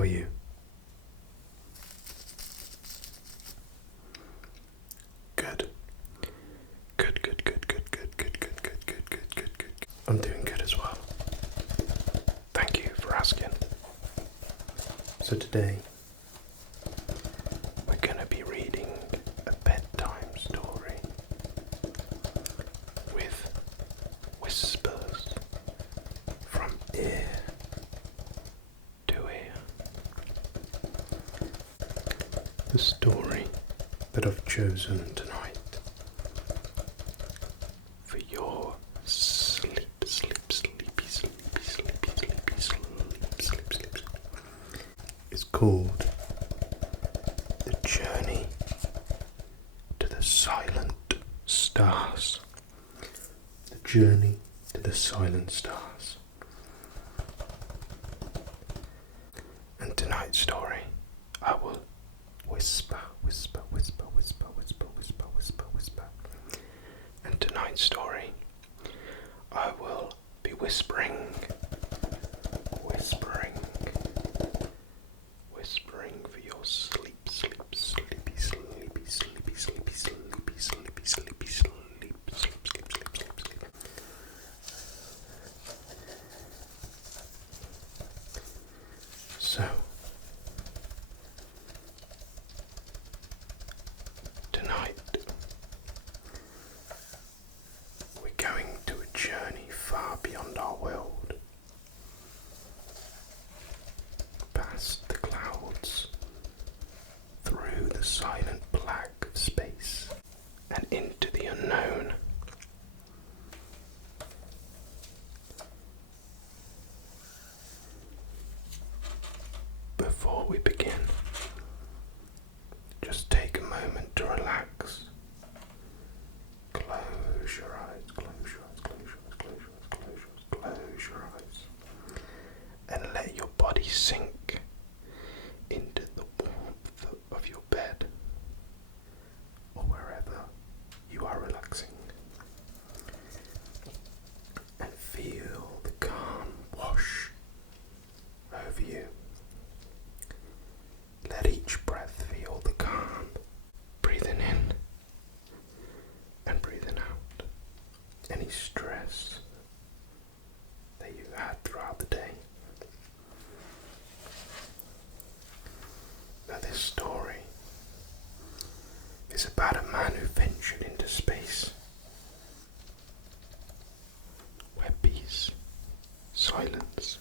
How are you? Good. Good. I'm doing good as well. Thank you for asking. So today, we're gonna be reading a bedtime story with whispers from ear to ear. The story that I've chosen tonight for your sleep is called The Journey to the Silent Stars. The Journey to the Silent Stars. And tonight's story, I will whisper. And tonight's story, I will be whispering for your sleep. So, tonight, we're going to a journey far beyond our world, past the clouds, through the silent black of space, and into the unknown. Before we begin, just take a moment to relax. Close your eyes, and let your body sink into the warmth of your bed or wherever you are relaxing. And feel the calm wash over you. Let each breath feel the calm, breathing in and breathing out any stress that you had throughout the day. Now, this story is about a man who ventured into space, where peace, silence,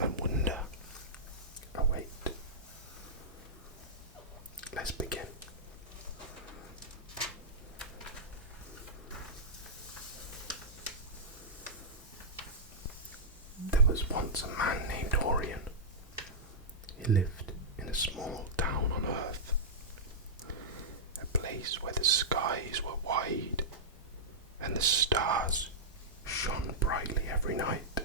and wonder await. Let's begin. There was once a man named Orian. He lived in a small town on Earth, a place where the skies were wide and the stars shone brightly every night.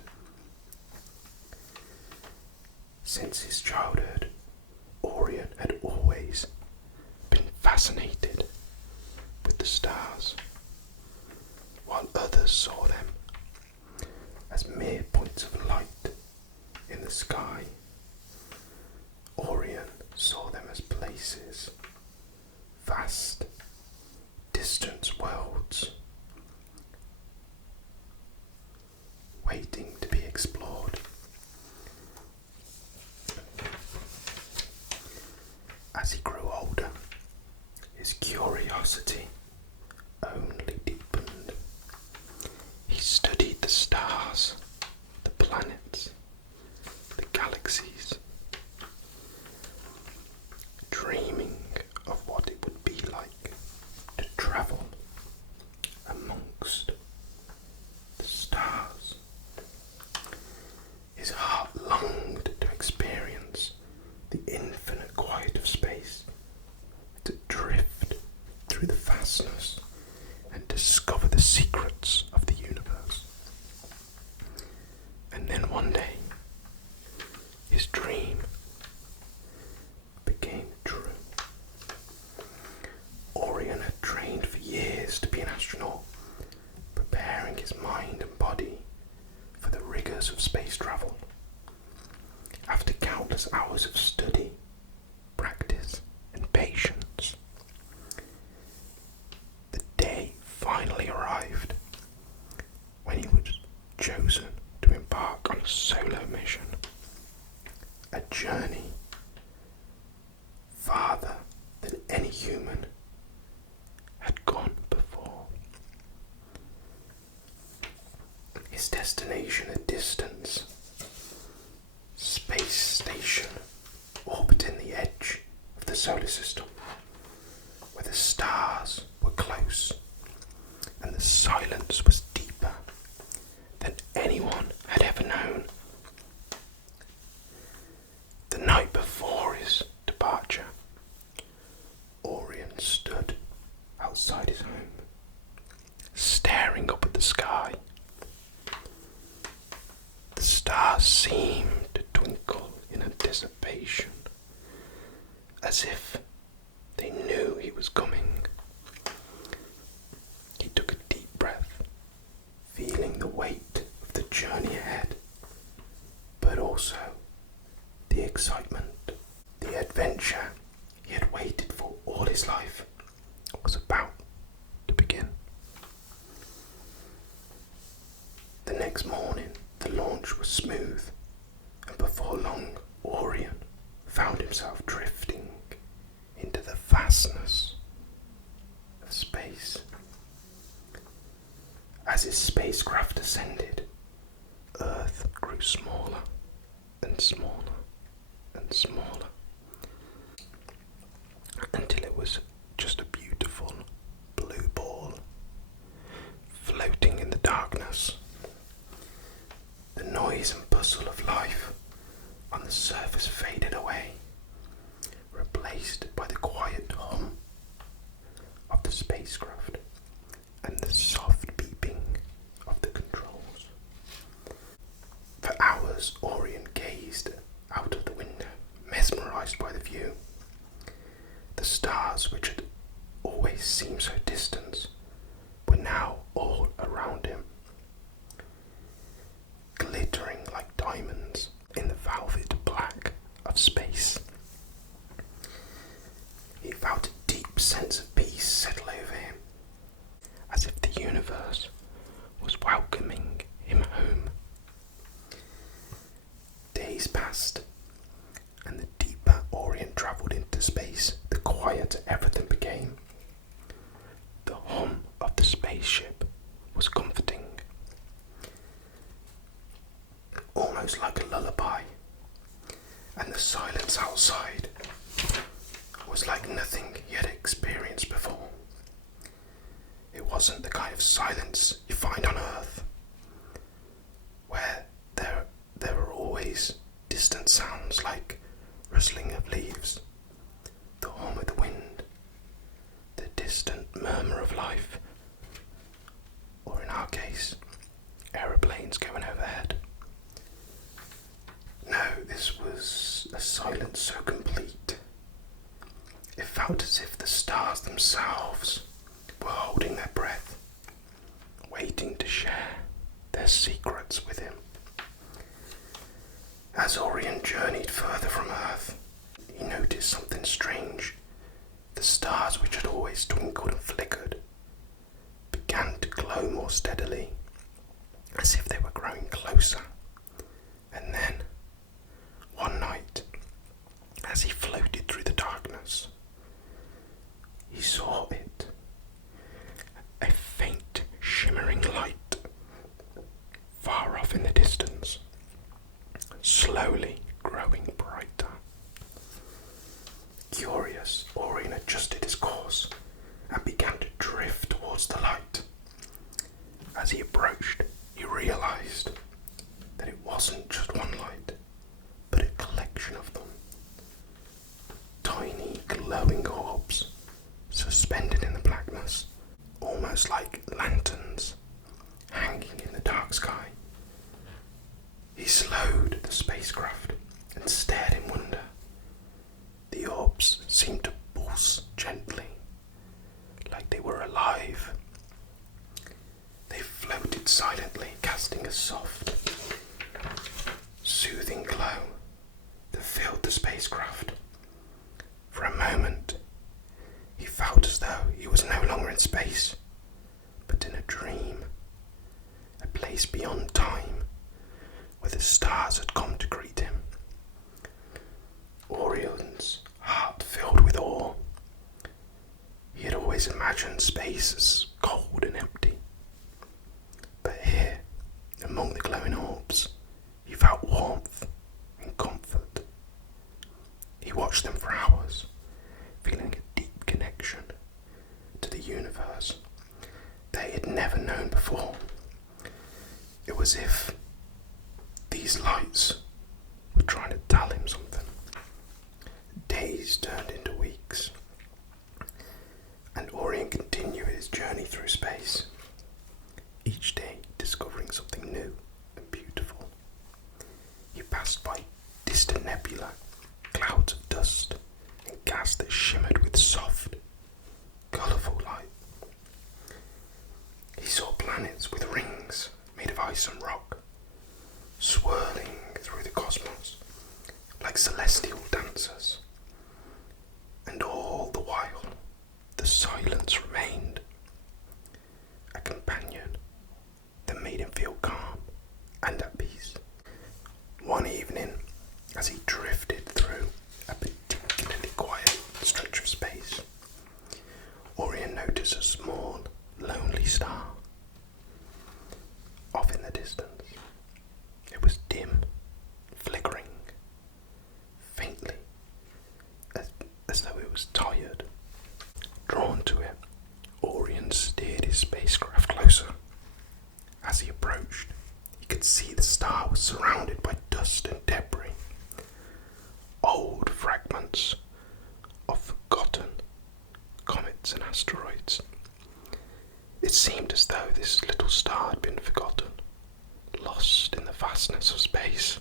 Since his childhood, Orian had always been fascinated with the stars, while others saw them as mere points of light in the sky. Orian saw them as places, vast, distant worlds, waiting to be explored. As he grew older, his curiosity only deepened. He studied the stars, the planets, the galaxies, dreaming of what it would be like to travel amongst the stars. His heart longed to experience the infinite quiet of space, to drift through the vastness and discover the secrets of the universe. And then one day, his dream became true. Orion had trained for years to be an astronaut, preparing his mind and body for the rigors of space travel. After countless countless hours of study, practice, and patience. The day finally arrived when he was chosen to embark on a solo mission, a journey farther than any human had gone before. His destination, a distant space station orbiting the edge of the solar system, where the stars were close and the silence was deeper than anyone had ever known. The night before his departure, Orian stood outside his home, staring up at the sky. The stars seemed to twinkle in anticipation, as if they knew he was coming. He took a deep breath, feeling the weight of the journey ahead, but also the excitement. The adventure he had waited for all his life was about to begin. The next morning, the launch was smooth, and before long, Orion found himself drifting into the vastness of space. As his spacecraft ascended, Earth grew smaller and smaller and smaller, until it was just a beautiful blue ball floating in the darkness. The noise and bustle of life on the surface faded away, replaced by the quiet hum of the spacecraft and the soft beeping of the controls. For hours, Orion gazed out of the window, mesmerized by the view. The stars, which had always seemed so distant, were now all around him, glittering like diamonds in the velvet black of space. He felt a deep sense of peace settle over him, as if the universe was welcoming him home. Days passed, and the deeper Orion travelled into space, the quieter everything became. The hum of the spaceship was comforting, almost like a lullaby, and the silence outside was like nothing he had experienced before. It wasn't the kind of silence you find on Earth, where there are always distant sounds like rustling of leaves, the hum of the wind, the distant murmur of life, or in our case, aeroplanes going overhead. No, this was a silence so complete. It felt as if the stars themselves were holding their breath, waiting to share their secrets with him. As Orion journeyed further from Earth, he noticed something strange. The stars, which had always twinkled and flickered, began to glow more steadily, as if they were growing closer. And then, one night, as he floated through the darkness, he saw it, a faint shimmering light, far off in the distance, slowly growing brighter. Curious, Orion adjusted his course and began to drift towards the light. As he approached, he realized that it wasn't just one light, but a collection of them. Tiny glowing orbs suspended in the blackness, almost like lanterns hanging in the dark sky. He slowed the spacecraft and stared in wonder. The orbs seemed to pulse gently, like they were alive. They floated silently, casting a soft, soothing glow that filled spacecraft. For a moment, he felt as though he was no longer in space, but in a dream, a place beyond time, where the stars had come to greet him. Orion's heart filled with awe. He had always imagined space as cold and empty. But here, among the glowing orbs, he felt warmth and comfort. He watched them for hours, feeling a deep connection to the universe that he had never known before. It was as if these lights were trying to tell him something. Days turned into weeks, and Orian continued his journey through space, each day discovering something new and beautiful. He passed by distant nebula, clouds of dust, and gas that shimmered with soft, colourful light. He saw planets with rings made of ice and rock, swirling through the cosmos like celestial dancers. And all the while, the silence remained, a companion that made him feel calm and at peace. One evening, as he drifted through a particularly quiet stretch of space, Orian noticed a small, lonely star. Off in the distance, it was dim, flickering, faintly, as though it was tired. Drawn to it, Orian steered his spacecraft closer. As he approached, he could see the star was surrounded by dust and debris, old fragments of forgotten comets and asteroids. It seemed as though this little star had been forgotten, lost in the vastness of space,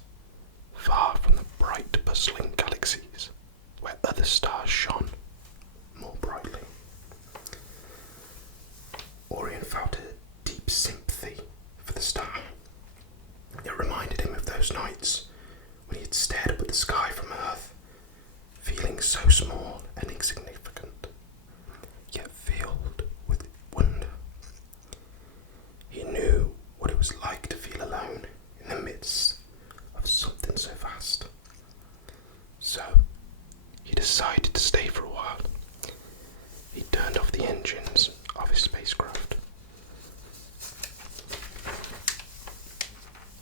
far from the bright, bustling galaxies where other stars shone more brightly. Orian felt a deep sympathy for the star. It reminded him of those nights when he had stared up at the sky from Earth, feeling so small and insignificant, yet filled with wonder. He knew what it was like to feel alone in the midst of something so vast. So, he decided to stay for a while. He turned off the engines of his spacecraft,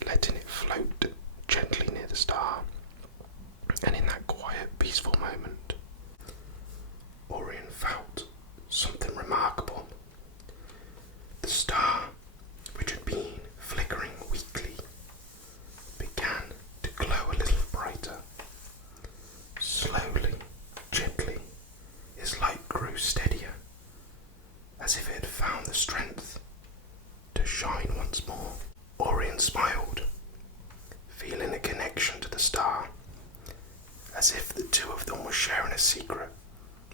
letting it float gently near the star. And in that quiet, peaceful moment, Orian felt something remarkable. The star, which had been flickering weakly, began to glow a little brighter. Slowly, gently, his light grew steadier, as if it had found the strength to shine once more. Orian smiled, feeling a connection to the star, as if the two of them were sharing a secret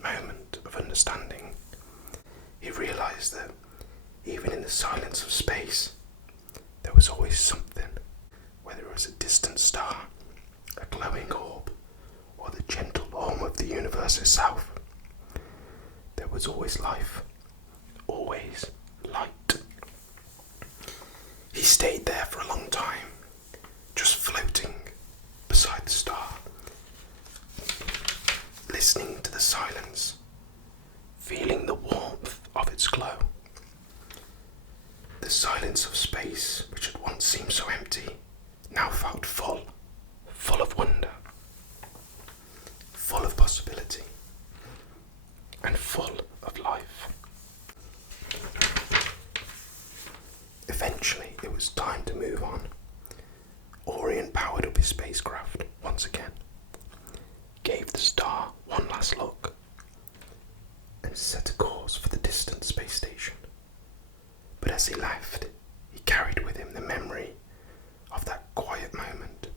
moment of understanding. He realised that even in the silence of space, there was always something, whether it was a distant star, a glowing orb, or the gentle hum of the universe itself. There was always life, always light. He stayed there for a long time, just floating beside the star, listening to the silence, feeling the warmth of its glow. The silence of space, which had once seemed so empty, now felt full of wonder, full of possibility, and full of life. Eventually, it was time to move on. Orian powered up his spacecraft once again, gave the star one last look, and set a course for the distant space station. But as he left, he carried with him the memory of that quiet moment,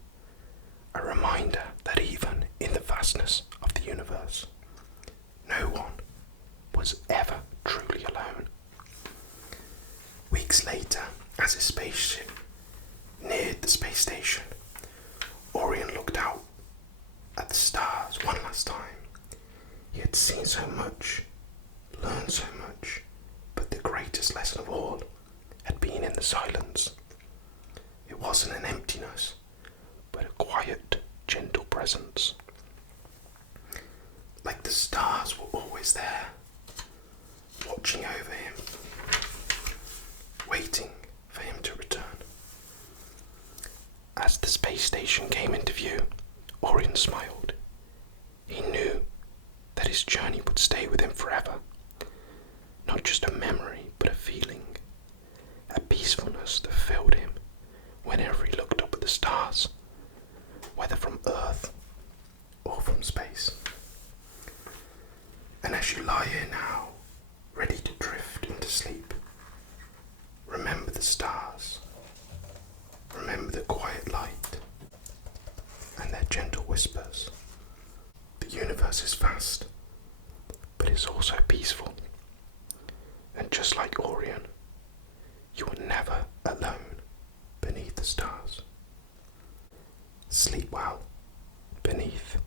a reminder that even in the vastness of the universe, no one was ever truly alone. Weeks later, as his spaceship neared the space station, Orian looked out at the stars presence. Like the stars were always there, watching over him, waiting for him to return. As the space station came into view, Orian smiled. He knew that his journey would stay with him forever. Not just a memory, but a feeling, a peacefulness that filled him whenever he looked up at the stars, whether from Earth or from space. And as you lie here now, ready to drift into sleep, remember the stars, remember the quiet light, and their gentle whispers. The universe is vast, but it's also peaceful. And just like Orion, you are never alone beneath the stars. Sleep well beneath